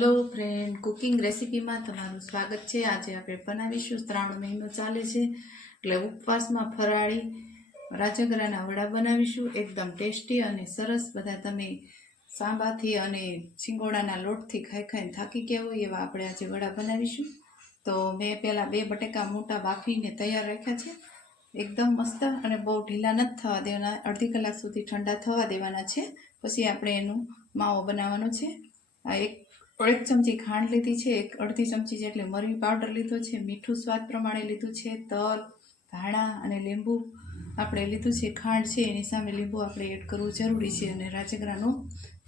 Hello friend, cooking recipe में तमारुं स्वागत है। आज आप बनावीशुं श्रावण महीनो चाले छे એટલે ઉપવાસમાં ફરાળી રાજગરાના વડા બનાવીશું। एकदम टेस्टी અને સરસ। બધા તમે સાંભાથી અને સિંગોડાના લોટથી ખાઈ ખાઈને થાકી ગયા હોય એવા આપણે આજે વડા બનાવીશું। તો મેં પહેલાં 2 બટેકા મોટા બાફીને તૈયાર રાખ્યા છે। एकदम मस्त અને બહુ ઢીલા નથી થવા દેવાના। અડધી કલાક સુધી ઠંડા થવા દેવાના છે, પછી આપણે એનો માવો બનાવવાનો છે। આ एक चमची खांड लीधी है, एक अर्धी चमची जेटली मरी पाउडर लीधो है, मीठू स्वाद प्रमाणे लीधु है, तल धाणा अने લીંબુ આપણે લીધું છે। ખાંડ છે એની સામે લીંબુ આપણે એડ કરવું જરૂરી છે। અને રાજગરાનો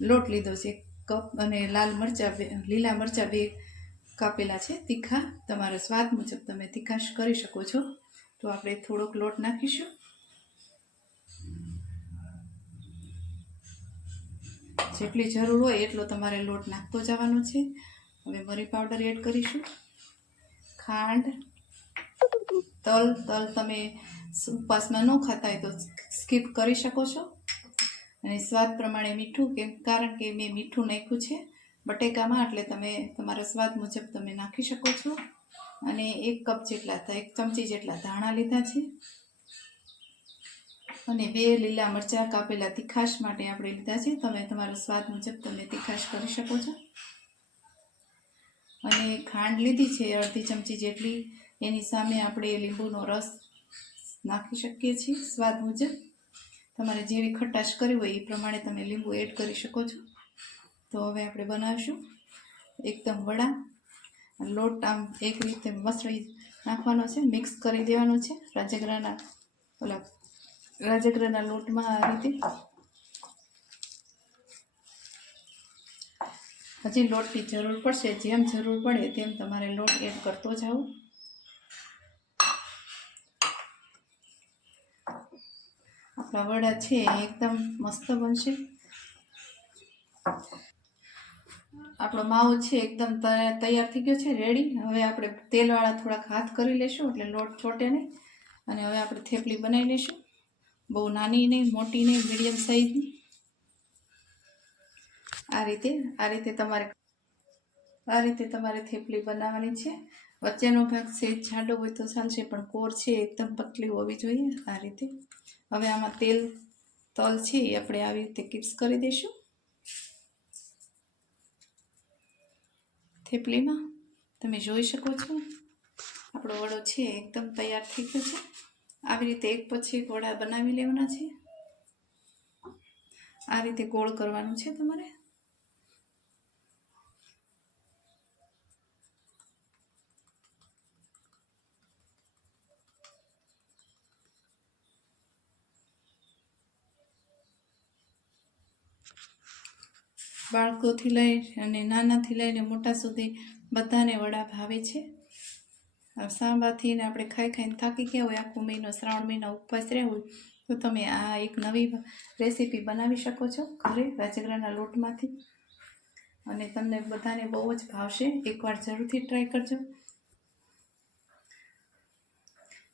લોટ લીધો છે 1 કપ અને લાલ મરચાં લીલા મરચાં 2 કાપેલા છે तीखा। તમારા સ્વાદ મુજબ તમે તીખાશ કરી શકો છો। તો આપણે થોડોક લોટ નાખીશું। જેટલી જરૂર હોય એટલો તમારે લોટ નાખતો જવાનો છે। હવે મરી પાવડર એડ કરીશું, ખાંડ, તલ તમે ઉપવાસમાં ન ખાતા હોય તો સ્કીપ કરી શકો છો। અને સ્વાદ પ્રમાણે મીઠું, કારણ કે મેં મીઠું નાખ્યું છે બટેકામાં, એટલે તમે તમારા સ્વાદ મુજબ તમે નાખી શકો છો। અને 1 કપ જેટલા 1 ચમચી જેટલા ધાણા લીધા છે અને 2 લીલા મરચાં કાપેલા તીખાશ માટે આપણે લીધા છે। તમે તમારા સ્વાદ મુજબ તમે તીખાશ કરી શકો છો। અને ખાંડ લીધી છે અડધી ચમચી જેટલી, એની સામે આપણે લીંબુનો રસ નાખી શકીએ છીએ સ્વાદ મુજબ। તમારે જેવી ખટાશ કરવી હોય એ પ્રમાણે તમે લીંબુ એડ કરી શકો છો। તો હવે આપણે બનાવીશું એકદમ વડા। લોટ આમ એક રીતે મસ્ત નાખવાનો છે, મિક્સ કરી દેવાનો છે રાજગરાના લોટમાં। આ રીતે હજી લોટની જરૂર પડશે, જેમ જરૂર પડે તેમ તમારે લોટ એડ કરતો જાઓ। આપણા વડા છે એકદમ મસ્ત બનશે। આપણો માવો છે એકદમ તૈયાર થઈ ગયો છે, રેડી। હવે આપણે તેલવાળા થોડાક હાથ કરી લેશું એટલે લોટ છોટે નહીં। અને હવે આપણે થેપલી બનાવી લઈશું, બહુ નાની નહીં, મોટી નહીં, મીડિયમ સાઈઝની। આ રીતે તમારે થેપલી બનાવવાની છે। વચ્ચેનો ભાગ સેજ જાડો હોય તો ચાલશે, પણ કોર છે એકદમ પતલી હોવી જોઈએ। આ રીતે હવે આમાં તલ છે એ આપણે આવી રીતે કિપ્સ કરી દઈશું થેપલીમાં। તમે જોઈ શકો છો આપણો વડો છે એકદમ તૈયાર થઈ ગયો છે। આવી રીતે એક પછી એક વડા બનાવી લેવાના છે। આ રીતે ગોળ કરવાનું છે તમારે। બાળકોથી લઈ અને નાનાથી લઈને મોટા સુધી બધાને વડા ભાવે છે। સાંભાથી ને આપણે ખાઈ ખાઈને થાકી ગયા હોય, આખો મહિનો શ્રાવણ મહિના ઉપવાસ રહેવું, તો તમે આ એક નવી રેસીપી બનાવી શકો છો ઘરે રાજગરાના લોટમાંથી। અને તમને બધાને બહુ જ ભાવશે, એકવાર જરૂરથી ટ્રાય કરજો।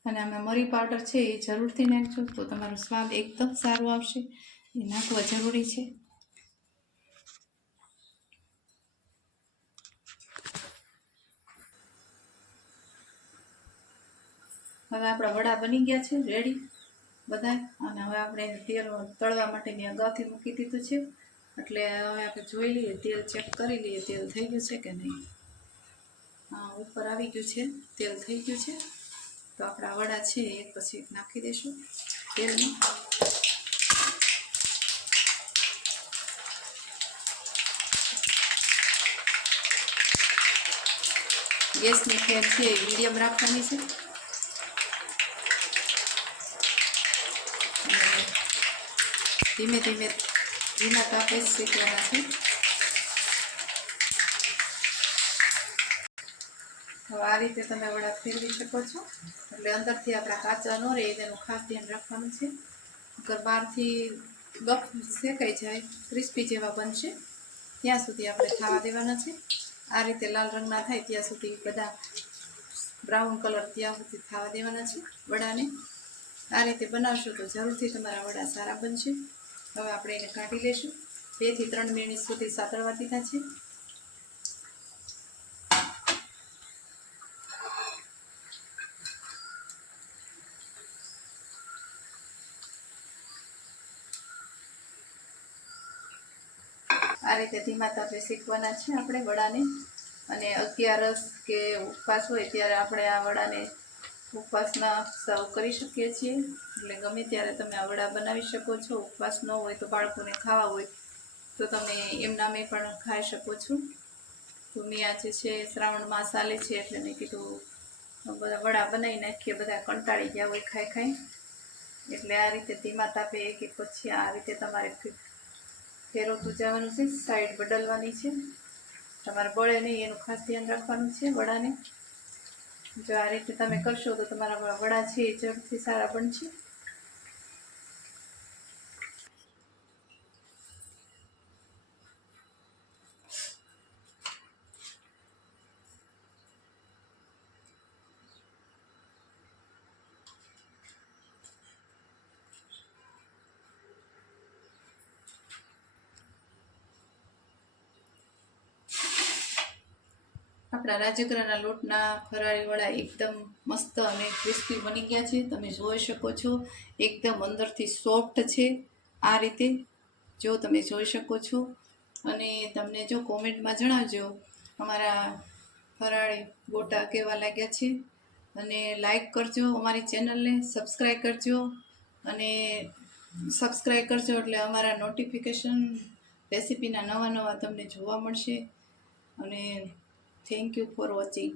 અને આમાં મરી પાવડર છે એ જરૂરથી નાખજો, તો તમારો સ્વાદ એકદમ સારો આવશે। એ નાખવા જરૂરી છે। હવે આપણા વડા બની ગયા છે રેડી બધા। અને હવે આપણે તેલ તળવા માટે મેં અગાઉથી મૂકી દીધું છે, એટલે હવે આપણે જોઈ લઈએ, તેલ ચેક કરી લઈએ તેલ થઈ ગયું છે કે નહીં। હા, ઉપર આવી ગયું છે, તેલ થઈ ગયું છે। તો આપણા વડા છે એક પછી એક નાખી દઈશું તેલમાં। ગેસની ફ્લેમ છે મીડિયમ રાખવાની છે। ધીમે ધીમે ધીમા તાપે શેકવાના છે। હવે આ રીતે તમે વડા ફેરવી શકો છો, એટલે અંદરથી આપણા કાચા ન રહે તેનું ખાસ ધ્યાન રાખવાનું છે। અગર બહારથી બફ શેકાઈ જાય, ક્રિસ્પી જેવા બનશે ત્યાં સુધી આપણે ખાવા દેવાના છે। આ રીતે લાલ રંગના થાય ત્યાં સુધી, બધા બ્રાઉન કલર ત્યાં સુધી ખાવા દેવાના છે વડાને। આ રીતે બનાવશો તો જરૂરથી તમારા વડા સારા બનશે। હવે આપણે એને કાઢી લઈશું। 2 થી 3 મિનિટ સુધી સાતળવા દીધા છે। રીતે ધીમા તાપે શેકવાના છે આપણે વડાને. અને 11 કે ઉપવાસ હોય ત્યારે આપણે આ વડાને ઉપવાસમાં સર્વ કરી શકીએ છીએ. એટલે ગમે ત્યારે તમે આ વડા બનાવી શકો છો. ઉપવાસ ન હોય તો બાળકોને ખાવા હોય તો તમે એમનામે પણ ખાઈ શકો છો. તો મેં આજે છે શ્રાવણ માસ ચાલે છે એટલે મેં કીધું બધા વડા બનાવી નાખીએ, બધા કંટાળી ગયા હોય ખાઈ. એટલે આ રીતે ધીમા તાપે એક પછી આ રીતે તમારે ફેરવતું જવાનું છે. સાઈડ બદલવાની છે, તમારે બળે નહીં એનું ખાસ ધ્યાન રાખવાનું છે વડાને. જો આ રીતે તમે કરશો તો તમારા વડા છે એ ઝડપથી સારા બનશે. આપણા રાજગરાના લોટના ફરાળી વડા એકદમ મસ્ત અને ક્રિસ્પી બની ગયા છે. તમે જોઈ શકો છો એકદમ અંદરથી સોફ્ટ છે. આ રીતે જો તમે જોઈ શકો છો. અને તમને જો કોમેન્ટમાં જણાવજો અમારા ફરાળી ગોટા કેવા લાગ્યા છે. અને લાઈક કરજો, અમારી ચેનલને સબસ્ક્રાઈબ કરજો. અને સબસ્ક્રાઈબ કરજો એટલે અમારા નોટિફિકેશન રેસીપીના નવા તમને જોવા મળશે. અને થેન્ક યુ ફોર વોચિંગ.